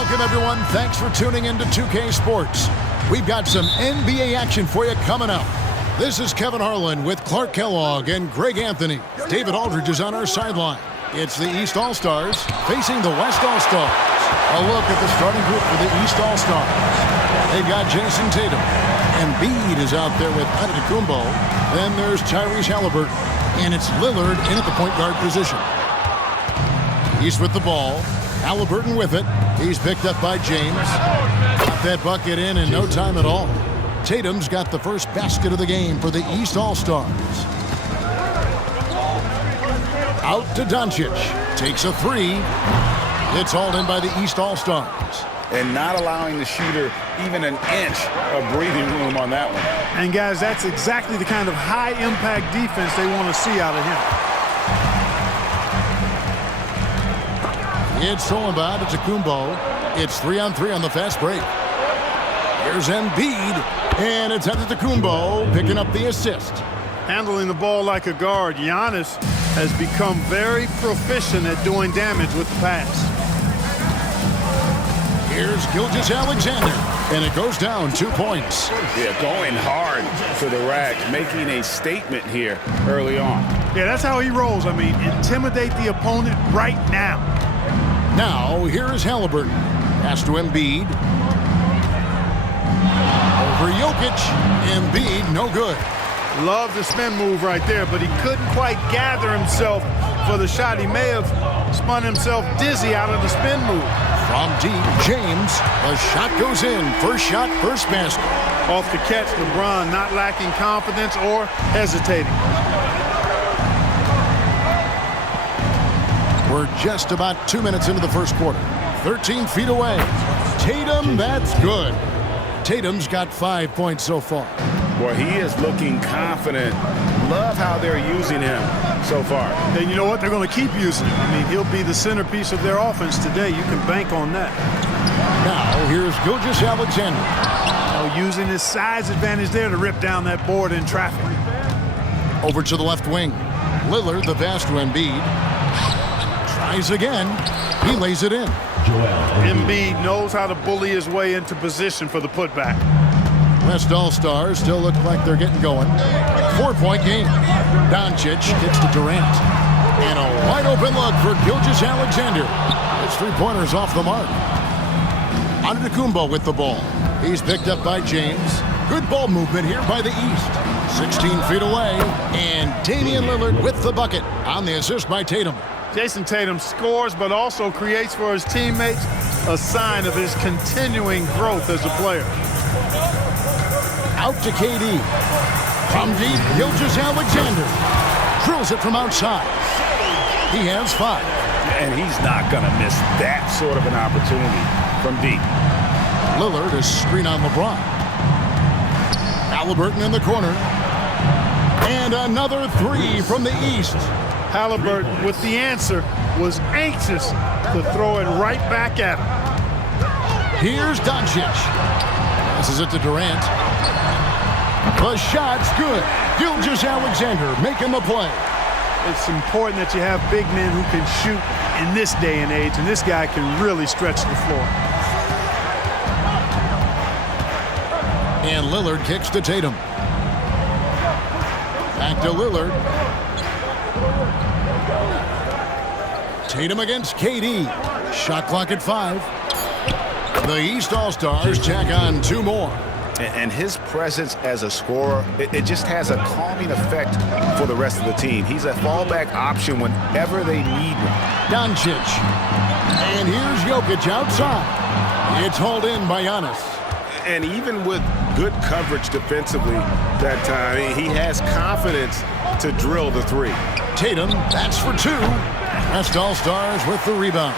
Welcome, everyone. Thanks for tuning in to 2K Sports. We've got some NBA action for you coming up. This is Kevin Harlan with Clark Kellogg and Greg Anthony. David Aldridge is on our sideline. It's the East All-Stars facing the West All-Stars. A look at the starting group for the East All-Stars. They've got Jason Tatum. Embiid is out there with Antetokounmpo. Then there's Tyrese Halliburton. And it's Lillard in at the point guard position. He's with the ball. Halliburton with it. He's picked up by James. Got that bucket in no time at all. Tatum's got the first basket of the game for the East All-Stars. Out to Doncic. Takes a three. It's hauled in by the East All-Stars. And not allowing the shooter even an inch of breathing room on that one. And guys, that's exactly the kind of high-impact defense they want to see out of him. It's stolen by Antetokounmpo. It's 3-on-3 on the fast break. Here's Embiid, and it's Antetokounmpo picking up the assist. Handling the ball like a guard, Giannis has become very proficient at doing damage with the pass. Here's Gilgeous-Alexander, and it goes down 2 points. Yeah, going hard for the rack, making a statement here early on. Yeah, that's how he rolls. I mean, intimidate the opponent right now. Now, here is Halliburton. Pass to Embiid. Over Jokic. Embiid, no good. Love the spin move right there, but he couldn't quite gather himself for the shot. He may have spun himself dizzy out of the spin move. From deep, James. The shot goes in. First shot, first basket. Off the catch, LeBron not lacking confidence or hesitating. We're just about 2 minutes into the first quarter. 13 feet away. Tatum, that's good. Tatum's got 5 points so far. Boy, he is looking confident. Love how they're using him so far. And you know what? They're going to keep using him. I mean, he'll be the centerpiece of their offense today. You can bank on that. Now, here's Gilgeous-Alexander. Using his size advantage there to rip down that board in traffic. Over to the left wing. Lillard, the pass to Embiid. Tries again. He lays it in. Embiid knows how to bully his way into position for the putback. West All-Stars still look like they're getting going. 4-point game. Doncic gets to Durant. And a wide-open look for Gilgeous-Alexander. His three-pointers off the mark. Antetokounmpo with the ball. He's picked up by James. Good ball movement here by the East. 16 feet away. And Damian Lillard with the bucket on the assist by Tatum. Jason Tatum scores, but also creates for his teammates a sign of his continuing growth as a player. Out to KD. From deep, Gilgeous-Alexander. Drills it from outside. He has 5. And he's not going to miss that sort of an opportunity from deep. Lillard is screen on LeBron. Halliburton in the corner. And another 3 from the East. Halliburton, with the answer, was anxious to throw it right back at him. Here's Doncic. This is it to Durant. The shot's good. Gilgeous-Alexander making the play. It's important that you have big men who can shoot in this day and age, and this guy can really stretch the floor. And Lillard kicks to Tatum. Back to Lillard. Tatum against KD. Shot clock at 5. The East All-Stars tack on 2 more. And his presence as a scorer, it just has a calming effect for the rest of the team. He's a fallback option whenever they need one. Doncic. And here's Jokic outside. It's hauled in by Giannis. And even with good coverage defensively that time, he has confidence to drill the 3. Tatum, that's for 2. West All-Stars with the rebound.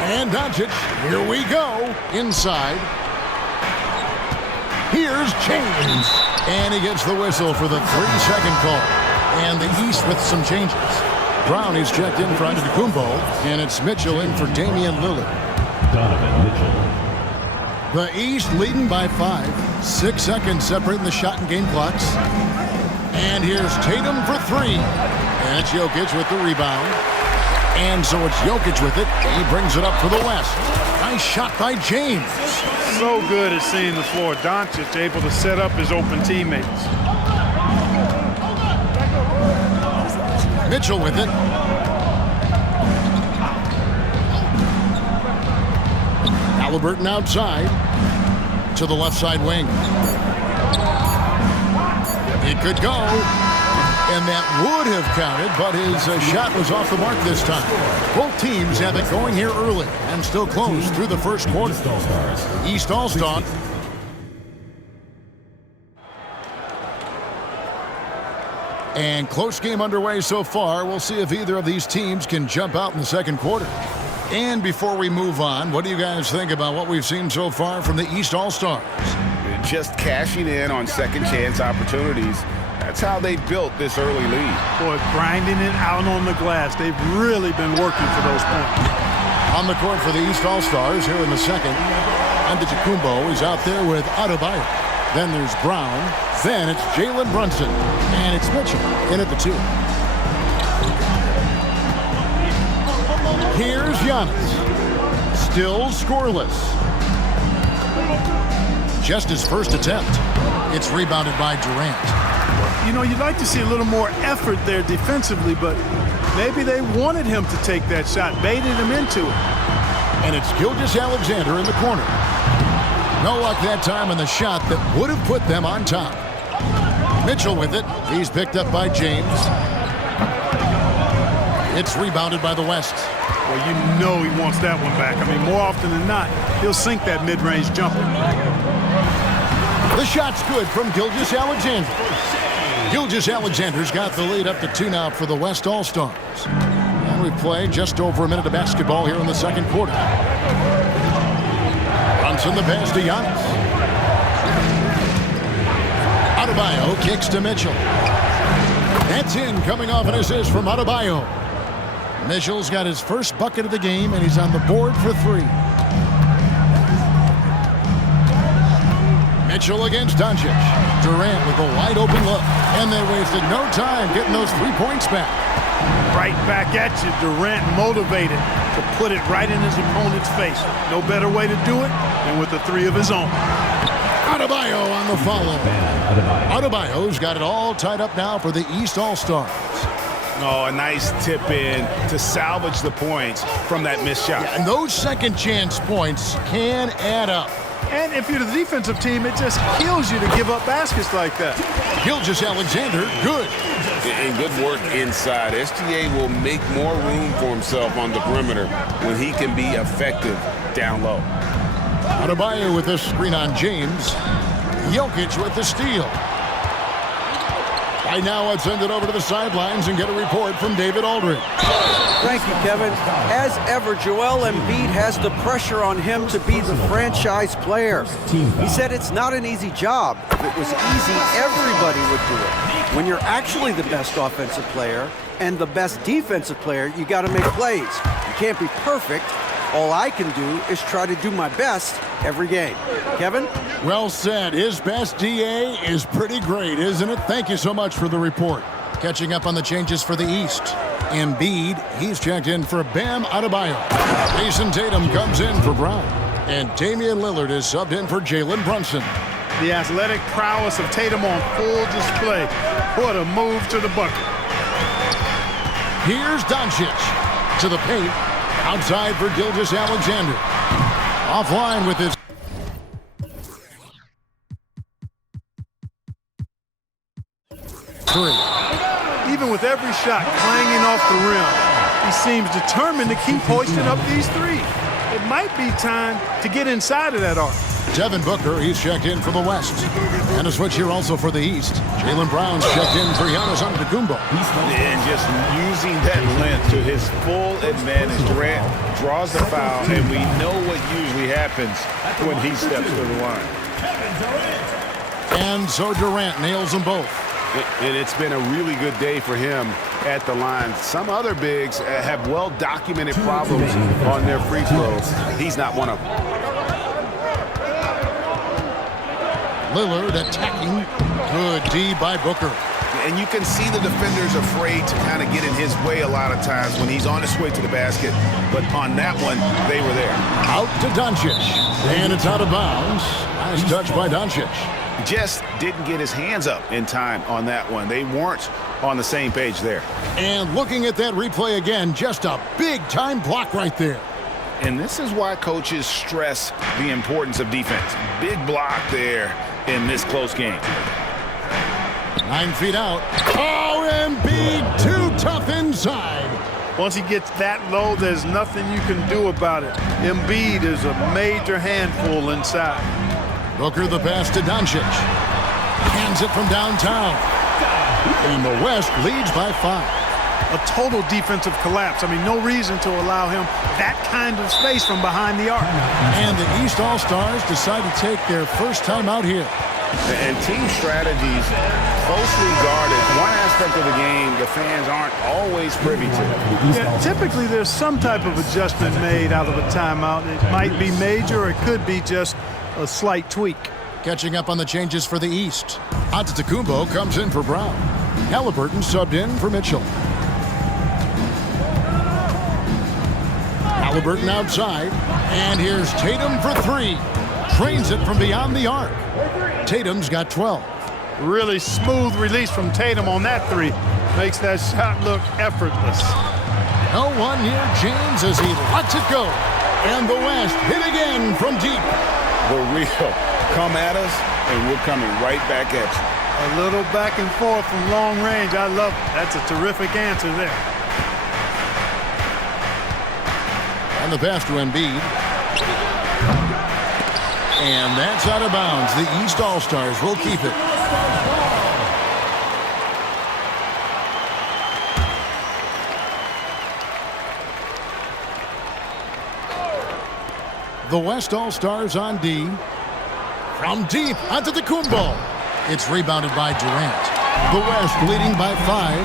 And Doncic, here we go, inside. Here's James. And he gets the whistle for the 3-second call. And the East with some changes. Brown is checked in for Antetokounmpo, and it's Mitchell in for Damian Lillard. Donovan Mitchell. The East leading by 5. 6 seconds separating the shot and game clocks. And here's Tatum for 3. And it's Jokic with the rebound. And so it's Jokic with it. He brings it up for the West. Nice shot by James. So good at seeing the floor. Doncic able to set up his open teammates. Mitchell with it. Halliburton outside to the left side wing. It could go, and that would have counted, but his shot was off the mark this time. Both teams have it going here early and still close through the first quarter. East All-Star. And close game underway so far. We'll see if either of these teams can jump out in the second quarter. And before we move on, what do you guys think about what we've seen so far from the East All-Stars? Just cashing in on second chance opportunities. That's how they built this early lead. Boy, grinding it out on the glass. They've really been working for those points. On the court for the East All-Stars here in the second. Antetokounmpo is out there with Adebayo. Then there's Brown. Then it's Jalen Brunson. And it's Mitchell in at the 2. Here's Giannis. Still scoreless. Just his first attempt. It's rebounded by Durant. You know, you'd like to see a little more effort there defensively, but maybe they wanted him to take that shot, baited him into it. And it's Gilgeous-Alexander in the corner. No luck that time on the shot that would have put them on top. Mitchell with it. He's picked up by James. It's rebounded by the West. Well, you know he wants that one back. I mean, more often than not, he'll sink that mid-range jumper. The shot's good from Gilgeous-Alexander. Gilgeous-Alexander's got the lead up to 2 now for the West All-Stars. And we play just over a minute of basketball here in the second quarter. Brunson the pass to Giannis. Adebayo kicks to Mitchell. That's in, coming off an assist from Adebayo. Mitchell's got his first bucket of the game, and he's on the board for 3. Mitchell against Doncic. Durant with a wide open look. And they wasted no time getting those 3 points back. Right back at you, Durant motivated to put it right in his opponent's face. No better way to do it than with the 3 of his own. Adebayo on the follow. Adebayo's got it all tied up now for the East All-Stars. Oh, a nice tip in to salvage the points from that missed shot. Yeah, and those second chance points can add up. And if you're the defensive team, it just kills you to give up baskets like that. Gilgeous-Alexander, good. And good work inside. SGA will make more room for himself on the perimeter when he can be effective down low. Adebayo with this screen on James. Jokic with the steal. Right now, let's send it over to the sidelines and get a report from David Aldridge. Thank you, Kevin. As ever, Joel Embiid has the pressure on him to be the franchise player. He said it's not an easy job. If it was easy, everybody would do it. When you're actually the best offensive player and the best defensive player, you got to make plays. You can't be perfect. All I can do is try to do my best every game. Kevin? Well said. His best DA is pretty great, isn't it? Thank you so much for the report. Catching up on the changes for the East. Embiid, he's checked in for Bam Adebayo. Jason Tatum comes in for Brown. And Damian Lillard is subbed in for Jalen Brunson. The athletic prowess of Tatum on full display. What a move to the bucket. Here's Doncic to the paint. Outside for Gilgeous-Alexander. Offline with his... three. Even with every shot clanging off the rim, he seems determined to keep hoisting up these 3. It might be time to get inside of that arc. Devin Booker, he's checked in for the West. And a switch here also for the East. Jalen Brown's checked in for Giannis Antetokounmpo. And just using that length to his full advantage. Durant draws the foul, and we know what usually happens when he steps to the line. And so Durant nails them both. And it's been a really good day for him at the line. Some other bigs have well-documented problems on their free throws. He's not one of them. Lillard attacking. Good D by Booker. And you can see the defenders afraid to kind of get in his way a lot of times when he's on his way to the basket. But on that one, they were there. Out to Doncic. And it's out of bounds. Nice touch by Doncic. Just didn't get his hands up in time on that one. They weren't on the same page there. And looking at that replay again, just a big-time block right there. And this is why coaches stress the importance of defense. Big block there in this close game. 9 feet out. Oh, Embiid, too tough inside. Once he gets that low, there's nothing you can do about it. Embiid is a major handful inside. Booker the pass to Doncic. Hands it from downtown. And the West leads by 5. A total defensive collapse. I mean, no reason to allow him that kind of space from behind the arc. And the East All-Stars decide to take their first time out here. And team strategies closely guarded. One aspect of the game the fans aren't always privy to. Yeah, typically there's some type of adjustment made out of a timeout. It might be major or it could be just a slight tweak. Catching up on the changes for the East. Antetokounmpo comes in for Brown. Halliburton subbed in for Mitchell. Halliburton outside. And here's Tatum for 3. Trains it from beyond the arc. Tatum's got 12. Really smooth release from Tatum on that 3. Makes that shot look effortless. No one near James as he lets it go. And the West hit again from deep. The real come at us, and we're coming right back at you. A little back and forth from long range. I love it. That's a terrific answer there. And the pass to Embiid. And that's out of bounds. The East All-Stars will keep it. The West All-Stars on D. From deep onto the Antetokounmpo. It's rebounded by Durant. The West leading by 5.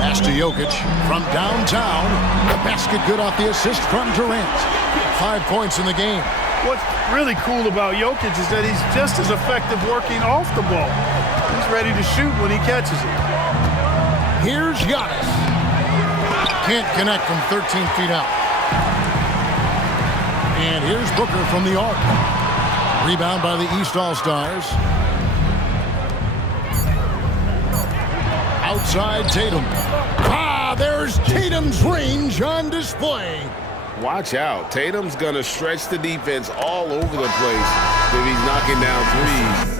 Pass to Jokic from downtown. The basket good off the assist from Durant. 5 points in the game. What's really cool about Jokic is that he's just as effective working off the ball. He's ready to shoot when he catches it. Here's Giannis. Can't connect from 13 feet out. And here's Booker from the arc. Rebound by the East All-Stars. Outside Tatum. There's Tatum's range on display. Watch out. Tatum's going to stretch the defense all over the place if he's knocking down threes.